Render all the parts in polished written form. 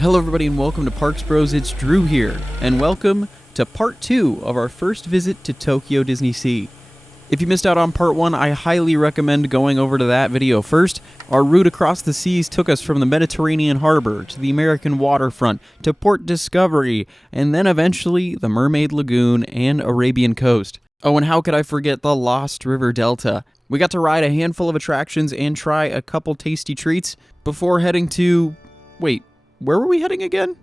Hello everybody and welcome to Parks Bros, it's Drew here, and welcome to part 2 of our first visit to Tokyo DisneySea. If you missed out on part 1, I highly recommend going over to that video first. Our route across the seas took us from the Mediterranean harbor to the American waterfront to Port Discovery, and then eventually the Mermaid Lagoon and Arabian coast. Oh, and how could I forget the Lost River Delta? We got to ride a handful of attractions and try a couple tasty treats before heading to... wait, where were we heading again?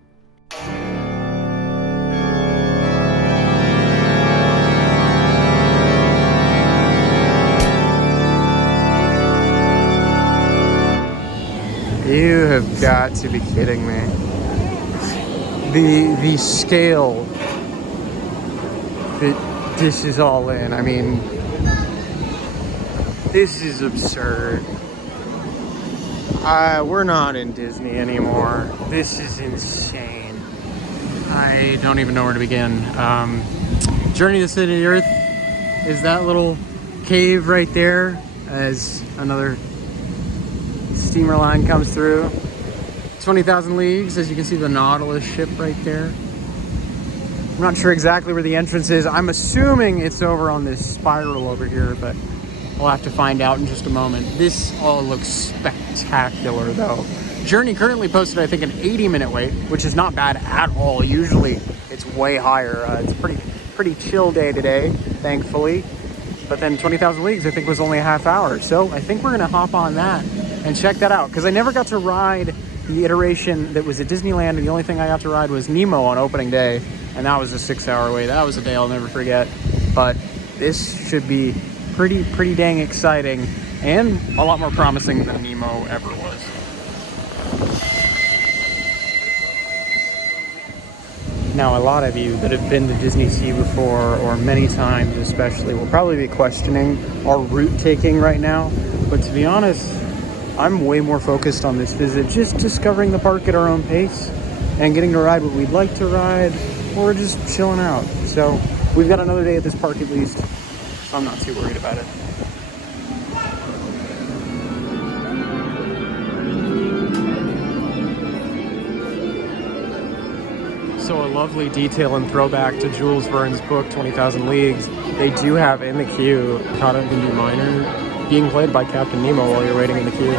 You have got to be kidding me. The scale that this is all in. I mean, this is absurd. We're not in Disney anymore. This is insane. I don't even know where to begin. Journey to the Center of the Earth is that little cave right there as another steamer line comes through. 20,000 Leagues, as you can see the Nautilus ship right there. I'm not sure exactly where the entrance is. I'm assuming it's over on this spiral over here, but we'll have to find out in just a moment. This all looks spectacular though. Journey currently posted, I think, an 80-minute wait, which is not bad at all. Usually it's way higher. It's a pretty chill day today, thankfully. But then 20,000 Leagues, I think, was only a half hour. So I think we're gonna hop on that and check that out, because I never got to ride the iteration that was at Disneyland, and the only thing I got to ride was Nemo on opening day, and that was a 6-hour wait. That was a day I'll never forget. But this should be pretty dang exciting, and a lot more promising than Nemo ever was. Now, a lot of you that have been to DisneySea before, or many times especially, will probably be questioning our route taking right now. But to be honest, I'm way more focused on this visit, just discovering the park at our own pace and getting to ride what we'd like to ride, or just chilling out. So we've got another day at this park at least, so I'm not too worried about it. So a lovely detail and throwback to Jules Verne's book, 20,000 Leagues. They do have in the queue Caught in the Minor being played by Captain Nemo while you're waiting in the queue. I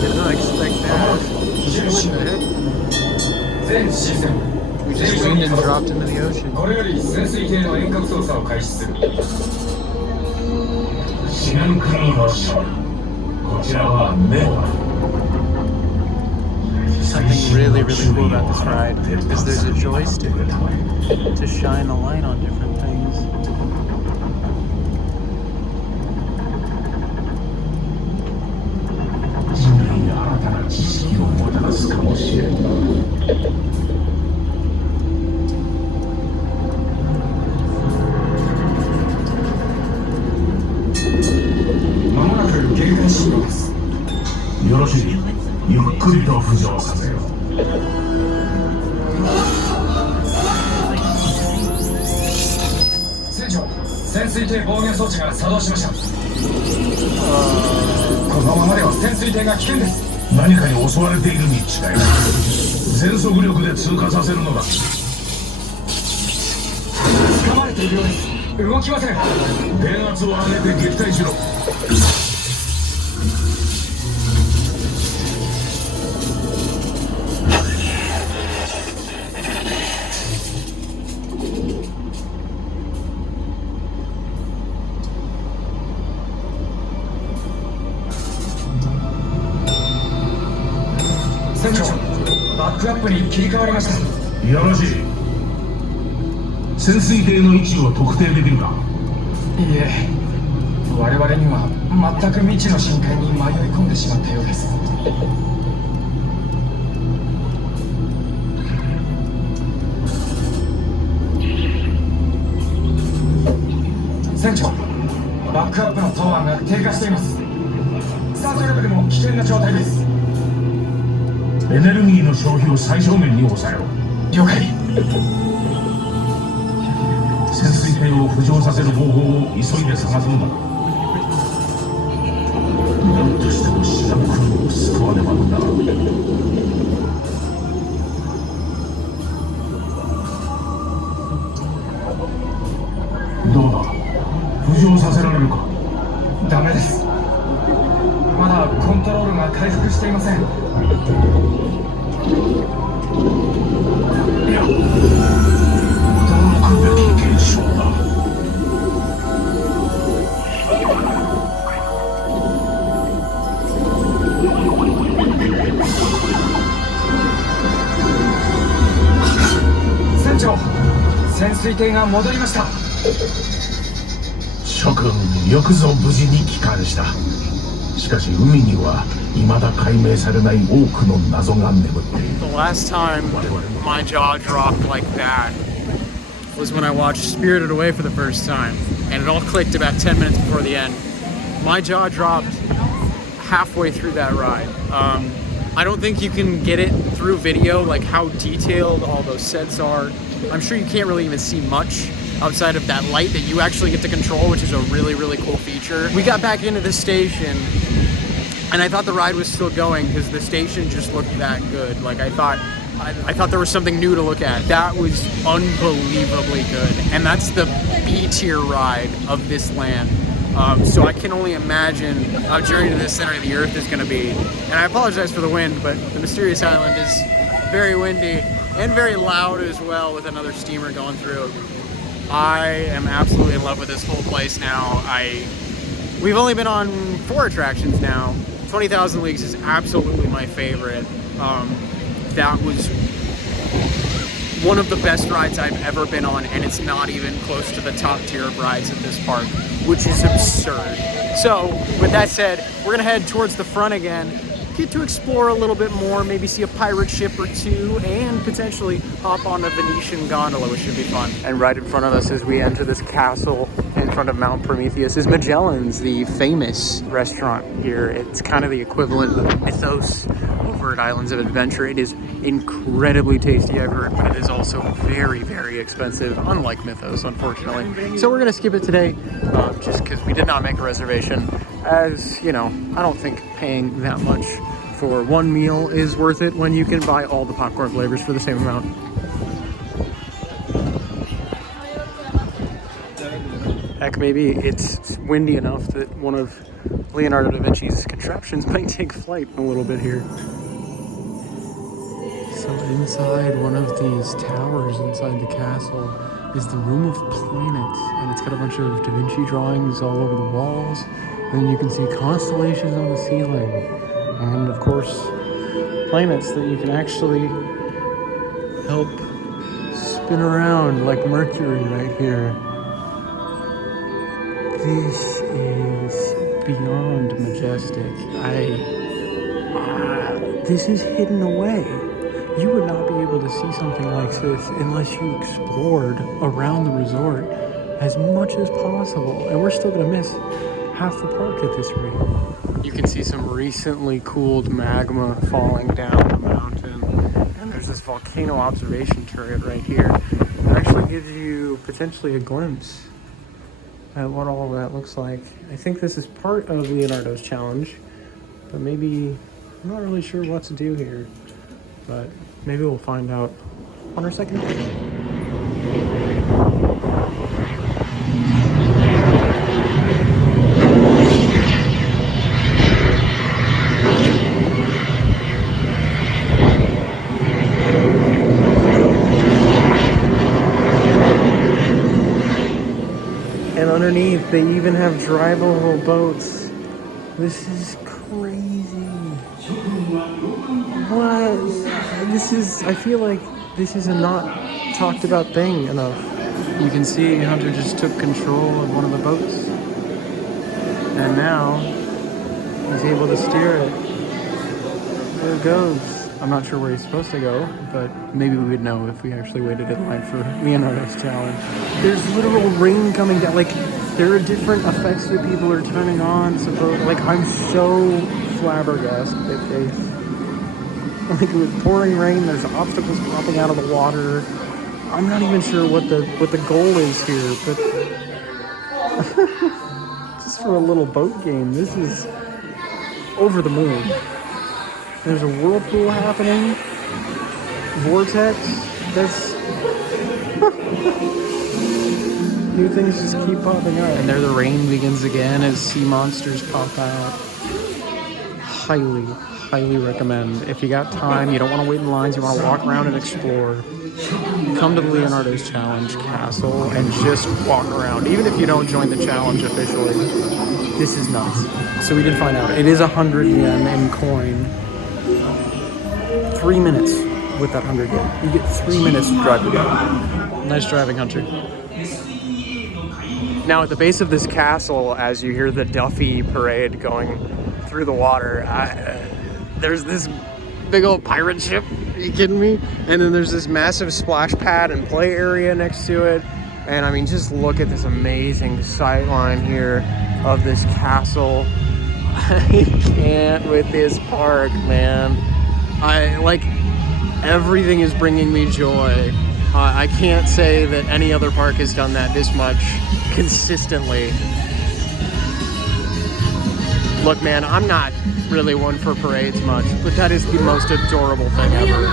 did not expect that. We just winged and dropped into the ocean. Something really cool about this ride is there's a joystick to shine the light on different things. 潜水艇を浮上させる方法を急いで探すのだ。何としてもシナクルーを救わねばならん。どうだ、浮上させられるか。ダメです。まだコントロールが回復していません。いや、驚くべき現象だ。船長、潜水艇が戻りました。諸君、よくぞ無事に帰還した。しかし海には未だ解明されない多くの謎が眠っている。 The last time my jaw dropped like that was when I watched Spirited Away for the first time, and it all clicked about 10 minutes before the end. My jaw dropped halfway through that ride. I don't think you can get it through video, like how detailed all those sets are. I'm sure you can't really even see much outside of that light that you actually get to control, which is a really, really cool feature. We got back into the station, and I thought the ride was still going because the station just looked that good. Like I thought there was something new to look at. That was unbelievably good, and that's the B-tier ride of this land. So I can only imagine how Journey to the Center of the Earth is going to be. And I apologize for the wind, but the Mysterious Island is very windy and very loud as well, with another steamer going through. I am absolutely in love with this whole place now. We've only been on 4 attractions now. 20,000 Leagues is absolutely my favorite. That was one of the best rides I've ever been on, and it's not even close to the top tier of rides at this park, which is absurd. So, with that said, we're gonna head towards the front again, get to explore a little bit more, maybe see a pirate ship or two, and potentially hop on a Venetian gondola, which should be fun. And right in front of us as we enter this castle in front of Mount Prometheus is Magellan's, the famous restaurant here. It's kind of the equivalent of Mythos over at Islands of Adventure. It is incredibly tasty, I've heard, but it is also very, very expensive, unlike Mythos, unfortunately. So we're gonna skip it today, just because we did not make a reservation. As you know, I don't think paying that much for one meal is worth it when you can buy all the popcorn flavors for the same amount. Heck, maybe it's windy enough that one of Leonardo da Vinci's contraptions might take flight a little bit here. So inside one of these towers inside the castle is the Room of Planets, and it's got a bunch of Da Vinci drawings all over the walls. And then you can see constellations on the ceiling, and of course planets that you can actually help spin around, like Mercury right here. This is beyond majestic. This is hidden away. You would not be able to see something like this unless you explored around the resort as much as possible, and we're still gonna miss half the park at this rate. You can see some recently cooled magma falling down the mountain, and there's this volcano observation turret right here. It actually gives you potentially a glimpse at what all of that looks like. I think this is part of Leonardo's challenge, but maybe, I'm not really sure what to do here, but maybe we'll find out on our second day. And underneath, they even have drivable boats. This is crazy. What? I feel like this is a not talked about thing enough. You can see Hunter just took control of one of the boats. And now, he's able to steer it. There it goes. I'm not sure where he's supposed to go, but maybe we would know if we actually waited in line for Leonardo's challenge. There's literal rain coming down. Like, there are different effects that people are turning on. Like, I'm so flabbergasted. Like, with pouring rain, there's obstacles popping out of the water. I'm not even sure what the goal is here, but just for a little boat game, this is over the moon. There's a whirlpool happening, vortex. That's new things just keep popping up. And there the rain begins again as sea monsters pop out. Highly recommend. If you got time, you don't want to wait in lines, you want to walk around and explore, come to the Leonardo's Challenge Castle and just walk around. Even if you don't join the challenge officially, this is nuts. So we did find out. It is 100 yen in coin. 3 minutes with that 100 yen. You get 3 minutes to drive the boat. Nice driving, Hunter. Now at the base of this castle, as you hear the Duffy parade going through the water, there's this big old pirate ship. Are you kidding me? And then there's this massive splash pad and play area next to it. And I mean, just look at this amazing sight line here of this castle. I can't with this park, man. Everything is bringing me joy. I can't say that any other park has done that this much consistently. Look, man, I'm not really one for parades much, but that is the most adorable thing ever.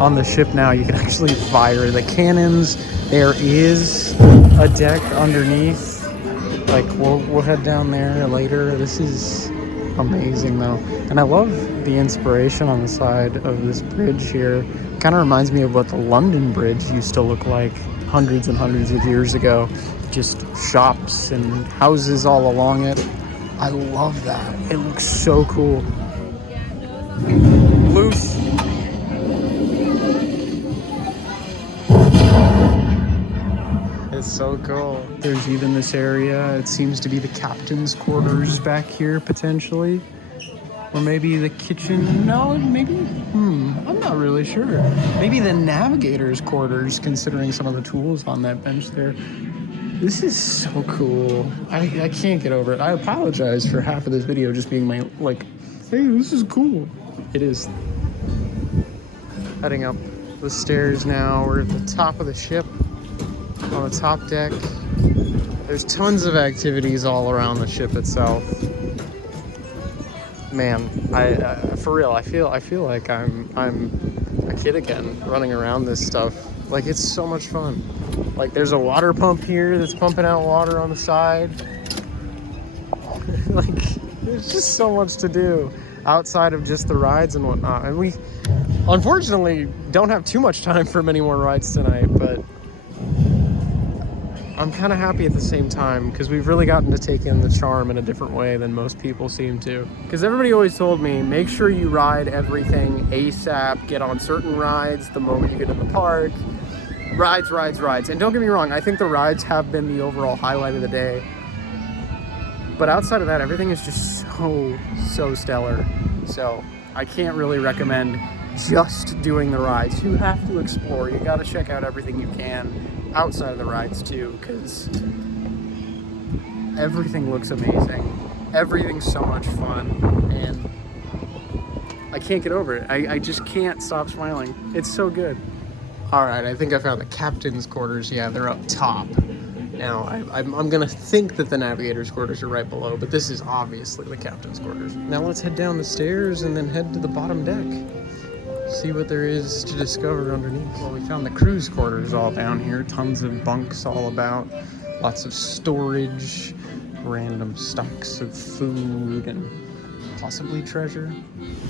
On the ship now, you can actually fire the cannons. There is a deck underneath. Like, we'll head down there later. This is amazing, though. And I love the inspiration on the side of this bridge here. Kind of reminds me of what the London Bridge used to look like hundreds and hundreds of years ago. Just shops and houses all along it. I love that. It looks so cool. Loose. It's so cool. There's even this area. It seems to be the captain's quarters back here, potentially. Or maybe the kitchen. No, maybe. I'm not really sure. Maybe the navigator's quarters, considering some of the tools on that bench there. This is so cool. I can't get over it. I apologize for half of this video just being my, like, hey, this is cool. It is. Heading up the stairs now. We're at the top of the ship, on the top deck. There's tons of activities all around the ship itself. Man, for real, I feel like I'm a kid again, running around this stuff. Like, it's so much fun. Like, there's a water pump here that's pumping out water on the side. Like, there's just so much to do outside of just the rides and whatnot. And we, unfortunately, don't have too much time for many more rides tonight, but I'm kind of happy at the same time because we've really gotten to take in the charm in a different way than most people seem to. Because everybody always told me, make sure you ride everything ASAP, get on certain rides the moment you get in the park. Rides. And don't get me wrong, I think the rides have been the overall highlight of the day. But outside of that, everything is just so stellar. So I can't really recommend just doing the rides. You have to explore. You got to check out everything you can outside of the rides too, because everything looks amazing. Everything's so much fun, and I can't get over it. I just can't stop smiling. It's so good. All right, I think I found the captain's quarters. Yeah, they're up top. Now, I'm gonna think that the navigator's quarters are right below, but this is obviously the captain's quarters. Now let's head down the stairs and then head to the bottom deck. See what there is to discover underneath. Well, we found the crew's quarters all down here. Tons of bunks all about. Lots of storage, random stocks of food, and possibly treasure.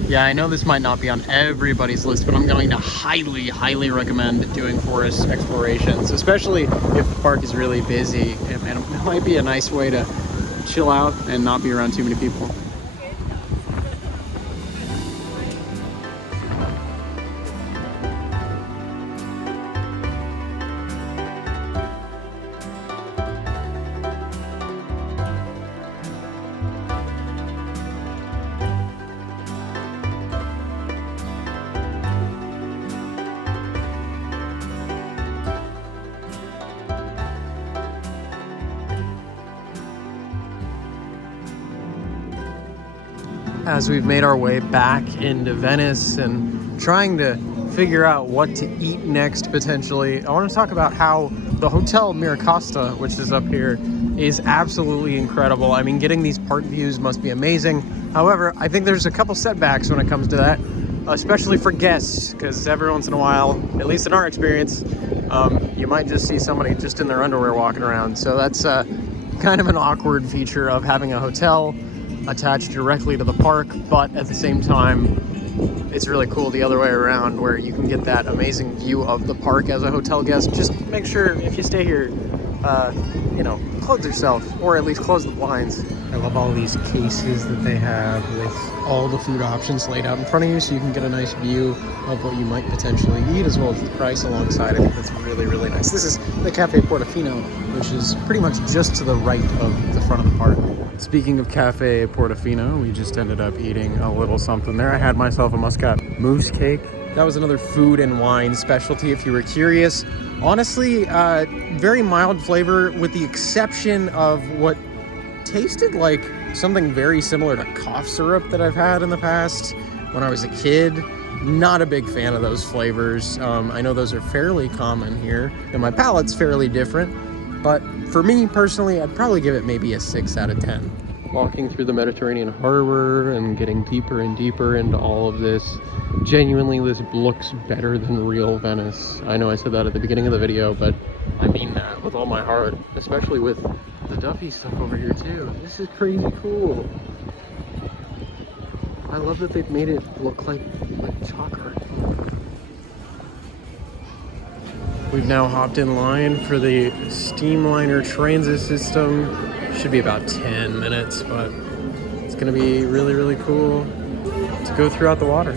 Yeah, I know this might not be on everybody's list, but I'm going to highly recommend doing forest explorations, especially if the park is really busy. And it might be a nice way to chill out and not be around too many people. As we've made our way back into Venice and trying to figure out what to eat next potentially. I want to talk about how the Hotel Miracosta, which is up here, is absolutely incredible. I mean, getting these park views must be amazing. However, I think there's a couple setbacks when it comes to that, especially for guests, because every once in a while, at least in our experience, you might just see somebody just in their underwear walking around. So that's kind of an awkward feature of having a hotel attached directly to the park, but at the same time, it's really cool the other way around, where you can get that amazing view of the park as a hotel guest. Just make sure if you stay here, you know, clothe yourself, or at least close the blinds. I love all these cases that they have with all the food options laid out in front of you, so you can get a nice view of what you might potentially eat, as well as the price alongside it. That's really, really nice. This is the Cafe Portofino, which is pretty much just to the right of the front of the park. Speaking of Cafe Portofino, we just ended up eating a little something there. I had myself a Muscat mousse cake. That was another food and wine specialty, if you were curious. Honestly, very mild flavor, with the exception of what tasted like something very similar to cough syrup that I've had in the past when I was a kid. Not a big fan of those flavors. I know those are fairly common here, and my palate's fairly different. But for me personally, I'd probably give it maybe a 6 out of 10. Walking through the Mediterranean harbor and getting deeper and deeper into all of this. Genuinely, this looks better than real Venice. I know I said that at the beginning of the video, but I mean that with all my heart, especially with the Duffy stuff over here too. This is crazy cool. I love that they've made it look like chocolate. We've now hopped in line for the Steamliner transit system. Should be about 10 minutes, but it's gonna be really, really cool to go throughout the water.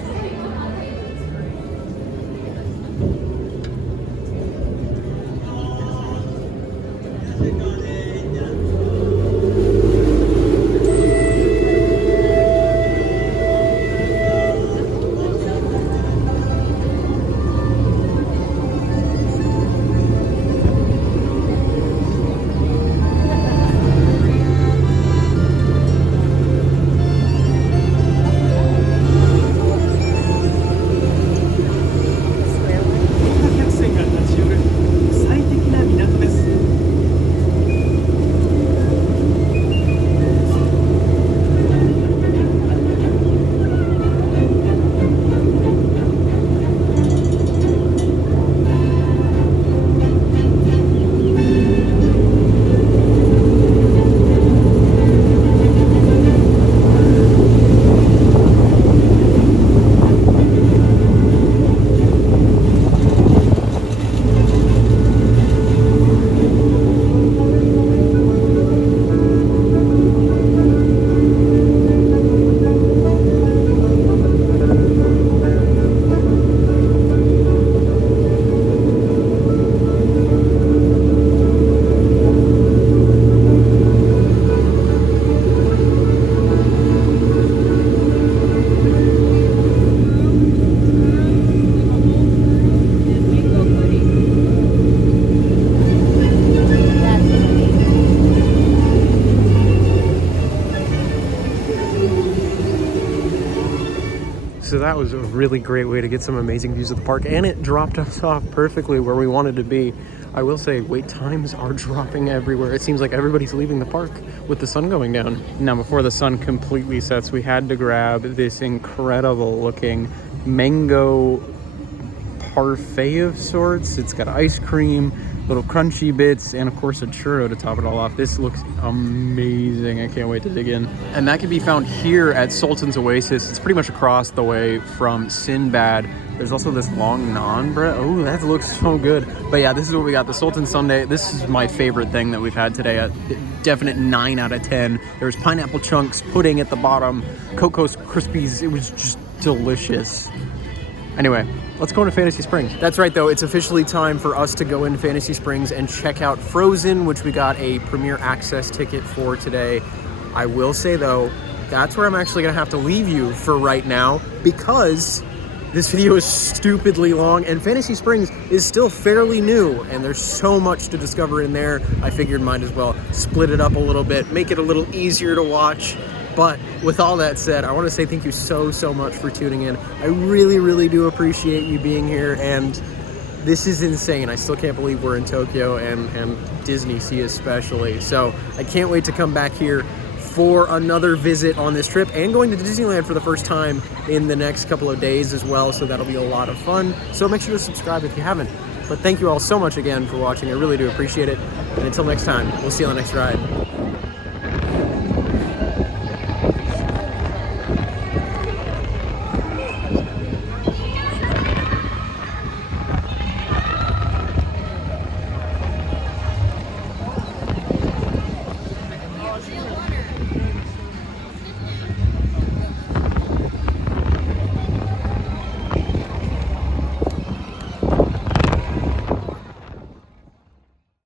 So that was a really great way to get some amazing views of the park, and it dropped us off perfectly where we wanted to be. I will say wait times are dropping everywhere. It seems like everybody's leaving the park with the sun going down. Now, before the sun completely sets, we had to grab this incredible looking mango parfait of sorts. It's got ice cream, little crunchy bits, and of course a churro to top it all off. This looks amazing. I can't wait to dig in. And that can be found here at Sultan's Oasis. It's pretty much across the way from Sinbad. There's also this long naan bread. Oh, that looks so good. But yeah, this is what we got, the Sultan Sundae. This is my favorite thing that we've had today. A definite 9 out of 10. There's pineapple chunks, pudding at the bottom, Cocoa Krispies. It was just delicious. Anyway, let's go into Fantasy Springs. That's right, though. It's officially time for us to go into Fantasy Springs and check out Frozen, which we got a premiere access ticket for today. I will say, though, that's where I'm actually going to have to leave you for right now, because this video is stupidly long and Fantasy Springs is still fairly new and there's so much to discover in there. I figured might as well split it up a little bit, make it a little easier to watch. But with all that said, I want to say thank you so much for tuning in. I really do appreciate you being here, and this is insane. I still can't believe we're in Tokyo and DisneySea especially. So I can't wait to come back here for another visit on this trip, and going to Disneyland for the first time in the next couple of days as well. So that'll be a lot of fun. So make sure to subscribe if you haven't. But thank you all so much again for watching. I really do appreciate it. And until next time, we'll see you on the next ride.